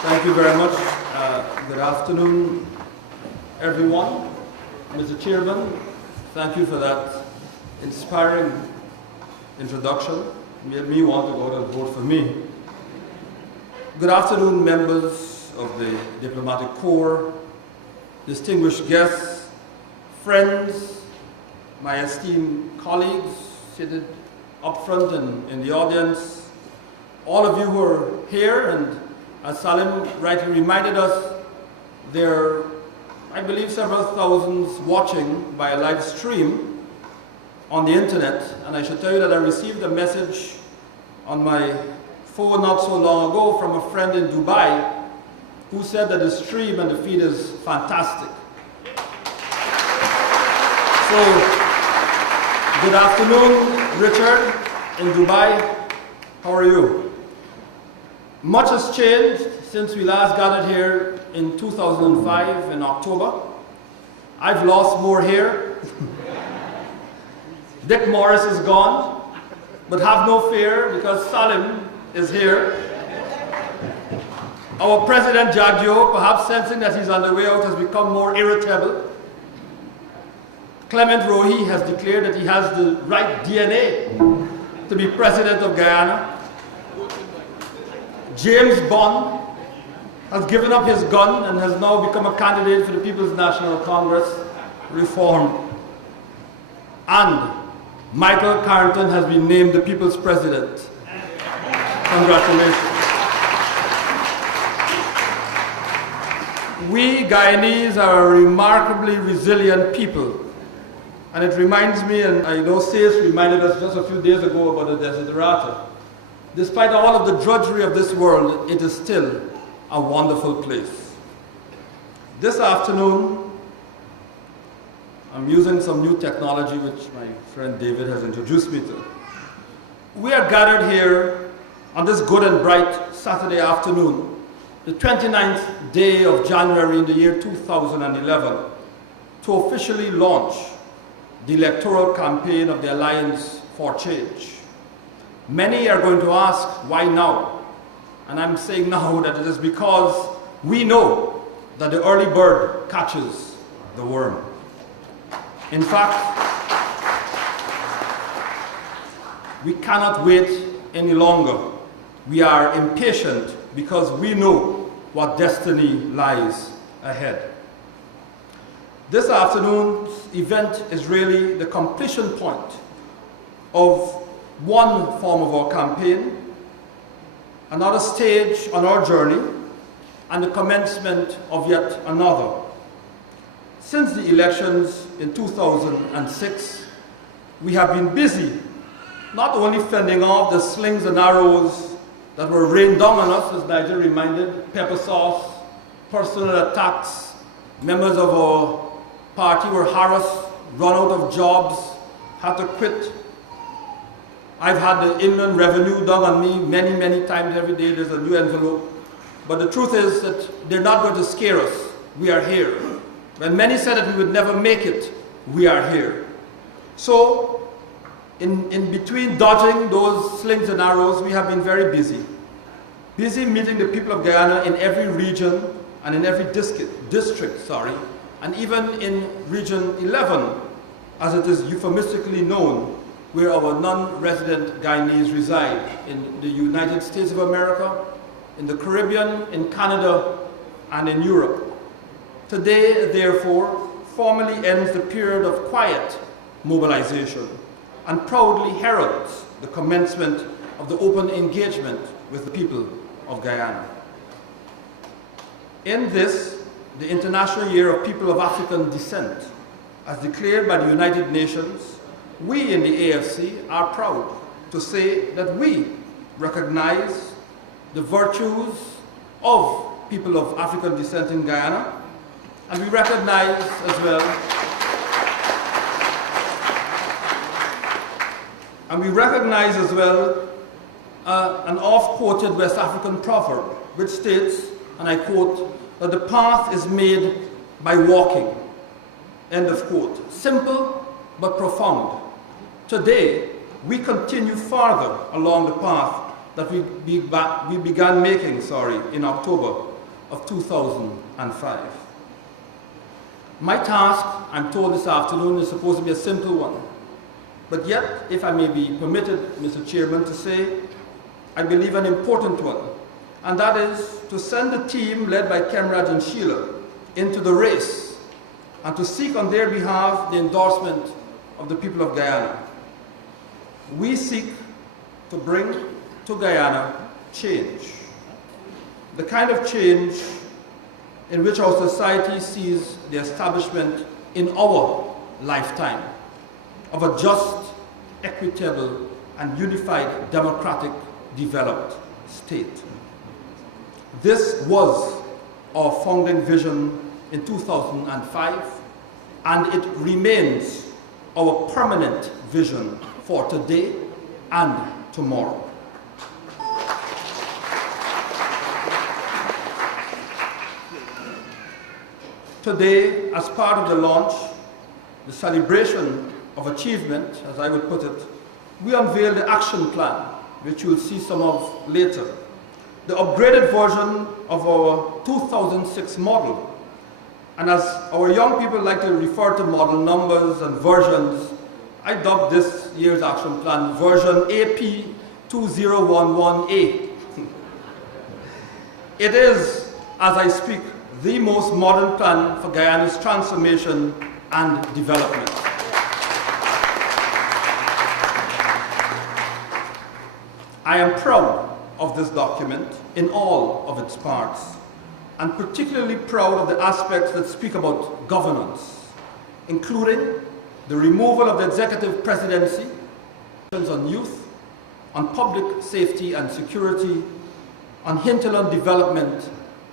Thank you very much. Good afternoon, everyone. Mr. Chairman, thank you for that inspiring introduction. Made me want to go out and vote for me. Good afternoon, members of the Diplomatic Corps, distinguished guests, friends, my esteemed colleagues seated up front and in the audience, all of you who are here, and as Salim rightly reminded us, there are, I believe, several thousands watching by a live stream on the internet. And I should tell you that I received a message on my phone not so long ago from a friend in Dubai who said that the stream and the feed is fantastic. So, good afternoon, Richard in Dubai. How are you? Much has changed since we last gathered here in 2005 in October. I've lost more hair. Dick Morris is gone, but have no fear because Salim is here. Our President Jagjo, perhaps sensing that he's on the way out, has become more irritable. Clement Rohi has declared that he has the right DNA to be President of Guyana. James Bond has given up his gun and has now become a candidate for the People's National Congress reform. And Michael Carrington has been named the People's President. Congratulations. We Guyanese are a remarkably resilient people. And it reminds me, and I know Sace reminded us just a few days ago about the Desiderata. Despite all of the drudgery of this world, it is still a wonderful place. This afternoon, I'm using some new technology which my friend David has introduced me to. We are gathered here on this good and bright Saturday afternoon, the 29th day of January in the year 2011, to officially launch the electoral campaign of the Alliance for Change. Many are going to ask, why now? And I'm saying now that it is because we know that the early bird catches the worm. In fact, we cannot wait any longer. We are impatient because we know what destiny lies ahead. This afternoon's event is really the completion point of one form of our campaign, another stage on our journey, and the commencement of yet another. Since the elections in 2006, we have been busy not only fending off the slings and arrows that were rained down on us, as Nigel reminded, pepper sauce, personal attacks, members of our party were harassed, run out of jobs, had to quit. I've had the Inland Revenue dug on me many, many times. Every day there's a new envelope. But the truth is that they're not going to scare us. We are here. When many said that we would never make it, we are here. So, in between dodging those slings and arrows, we have been very busy. Busy meeting the people of Guyana in every region and in every district, and even in Region 11, as it is euphemistically known, where our non-resident Guyanese reside, in the United States of America, in the Caribbean, in Canada, and in Europe. Today, therefore, formally ends the period of quiet mobilization and proudly heralds the commencement of the open engagement with the people of Guyana. In this, the International Year of People of African Descent, as declared by the United Nations, we in the AFC are proud to say that we recognize the virtues of people of African descent in Guyana, and we recognize as well an oft-quoted West African proverb which states, and I quote, that the path is made by walking, end of quote. Simple but profound. Today, we continue farther along the path that we began making in October of 2005. My task, I'm told this afternoon, is supposed to be a simple one. But yet, if I may be permitted, Mr. Chairman, to say, I believe an important one. And that is to send a team led by Kemraj and Sheila into the race and to seek on their behalf the endorsement of the people of Guyana. We seek to bring to Guyana change. The kind of change in which our society sees the establishment in our lifetime of a just, equitable, and unified, democratic, developed state. This was our founding vision in 2005, and it remains our permanent vision for today and tomorrow. Today, as part of the launch, the celebration of achievement, as I would put it, we unveil the action plan, which you'll see some of later. The upgraded version of our 2006 model. And as our young people like to refer to model numbers and versions, I dubbed this year's action plan version AP 2011A. It is, as I speak, the most modern plan for Guyana's transformation and development. I am proud of this document in all of its parts, and particularly proud of the aspects that speak about governance, including the removal of the executive presidency, on youth, on public safety and security, on hinterland development,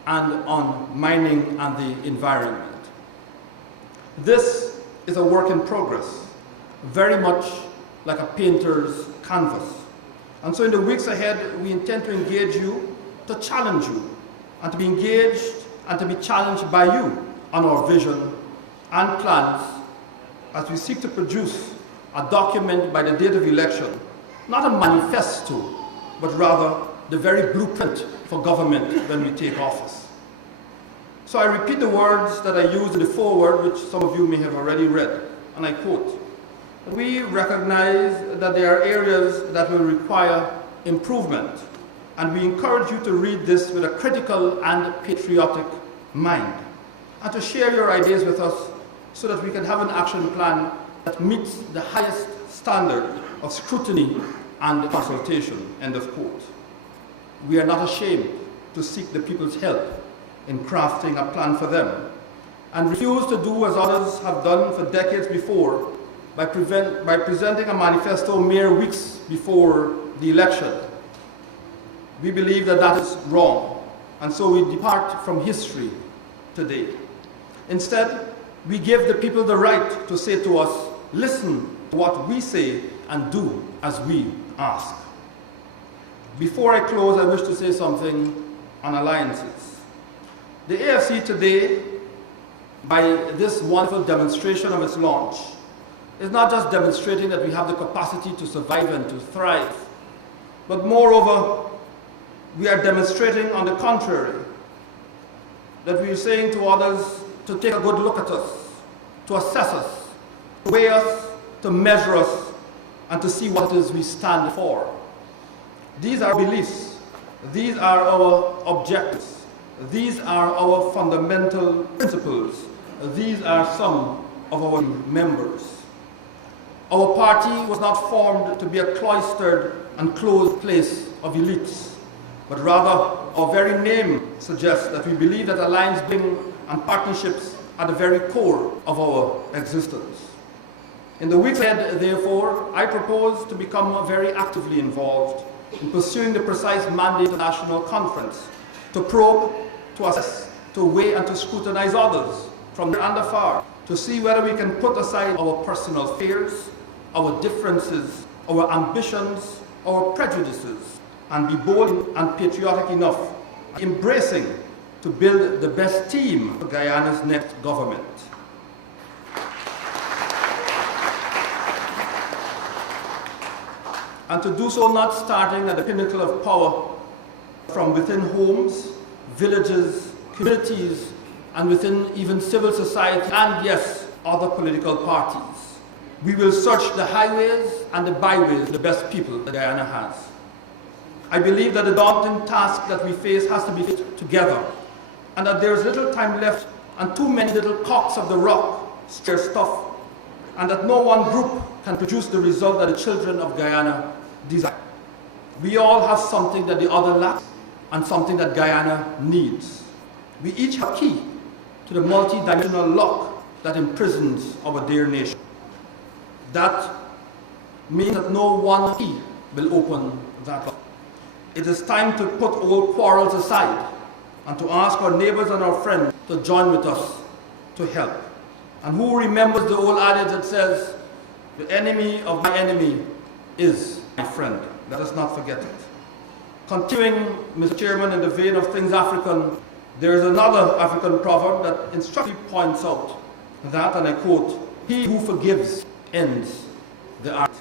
and on mining and the environment. This is a work in progress, very much like a painter's canvas. And so in the weeks ahead, we intend to engage you, to challenge you, and to be engaged and to be challenged by you on our vision and plans as we seek to produce a document by the date of election, not a manifesto, but rather the very blueprint for government when we take office. So I repeat the words that I used in the foreword, which some of you may have already read, and I quote, "We recognize that there are areas that will require improvement, and we encourage you to read this with a critical and patriotic mind, and to share your ideas with us so that we can have an action plan that meets the highest standard of scrutiny and consultation," end of quote. We are not ashamed to seek the people's help in crafting a plan for them, and refuse to do as others have done for decades before by presenting a manifesto mere weeks before the election. We believe that that is wrong, and so we depart from history today. Instead, we give the people the right to say to us, listen to what we say and do as we ask. Before I close, I wish to say something on alliances. The AFC today, by this wonderful demonstration of its launch, is not just demonstrating that we have the capacity to survive and to thrive, but moreover, we are demonstrating, on the contrary, that we are saying to others to take a good look at us, to assess us, to weigh us, to measure us, and to see what it is we stand for. These are beliefs. These are our objectives. These are our fundamental principles. These are some of our members. Our party was not formed to be a cloistered and closed place of elites, but rather our very name suggests that we believe that alliance building and partnerships are the very core of our existence. In the weeks ahead, therefore, I propose to become very actively involved in pursuing the precise mandate of the National Conference, to probe, to assess, to weigh and to scrutinize others from near and afar, to see whether we can put aside our personal fears, our differences, our ambitions, our prejudices, and be bold and patriotic enough, embracing to build the best team for Guyana's next government. and to do so not starting at the pinnacle of power from within homes, villages, communities, and within even civil society, and yes, other political parties. We will search the highways and the byways, the best people that Guyana has. I believe that the daunting task that we face has to be faced together, and that there is little time left and too many little cocks of the rock stir stuff, and that no one group can produce the result that the children of Guyana desire. We all have something that the other lacks and something that Guyana needs. We each have a key to the multi-dimensional lock that imprisons our dear nation. That means that no one key will open that lock. It is time to put all quarrels aside and to ask our neighbors and our friends to join with us to help. And who remembers the old adage that says, "The enemy of my enemy is my friend"? Let us not forget it. Continuing, Mr. Chairman, in the vein of things African, there is another African proverb that instructively points out that, and I quote, "He who forgives ends the art."